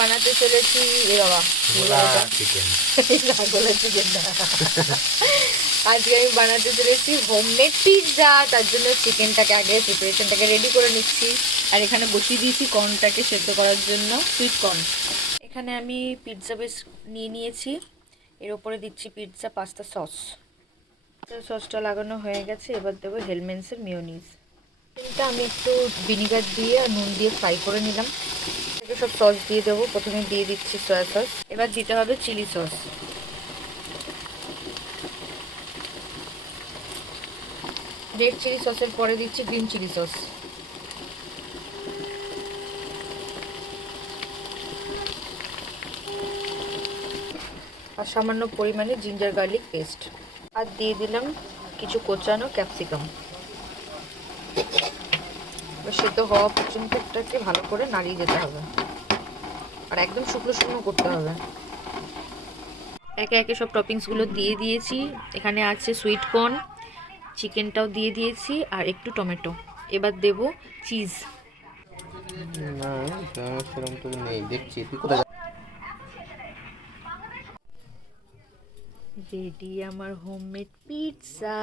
বানাতে চলেছি এ বাবা চিকেন। আজকে আমি বানাতে চলেছি হোমমেড পিৎজা। তার জন্য চিকেনটাকে আগে প্রিপারেশনটাকে রেডি করে নিচ্ছি। আর এখানে বসিয়ে দিয়েছি কর্নটাকে সেদ্ধ করার জন্য, সুইট কর্ন। এখানে আমি পিৎজা বেস নিয়ে নিয়েছি, এর উপরে দিচ্ছি পিৎজা পাস্তা সস। সসটা লাগানো হয়ে গেছে, এবার দেবো হেলমেন্সের মিওনিজ। চিকেনটা আমি একটু ভিনিগার দিয়ে আর নুন দিয়ে ফ্রাই করে নিলাম। সব সস দিয়ে দেবো। প্রথমে দিয়ে দিচ্ছি সয়া সস, এবার দিতে হবে চিলি সস। রেড চিলি সসের পরে দিচ্ছি গ্রিন চিলি সস। আর সামান্য পরিমাণে জিঞ্জার গার্লিক পেস্ট। আর দিয়ে দিলাম কিছু কোচানো ক্যাপসিকাম। সেদ্ধ হওয়া পর্যন্ত এটাকে ভালো করে নাড়িয়ে যেতে হবে, আর একদম শুকনো শুকনো করতে হবে। একে একে সব টপিংসগুলো দিয়ে দিয়েছি। এখানে আছে সুইট কর্ন, চিকেনটাও দিয়ে দিয়েছি আর একটু টমেটো। এবার দেব চিজ। না সেরকম তো নেই, দেখছি তুই কোথায়। রেডি আমার হোমমেড পিৎজা।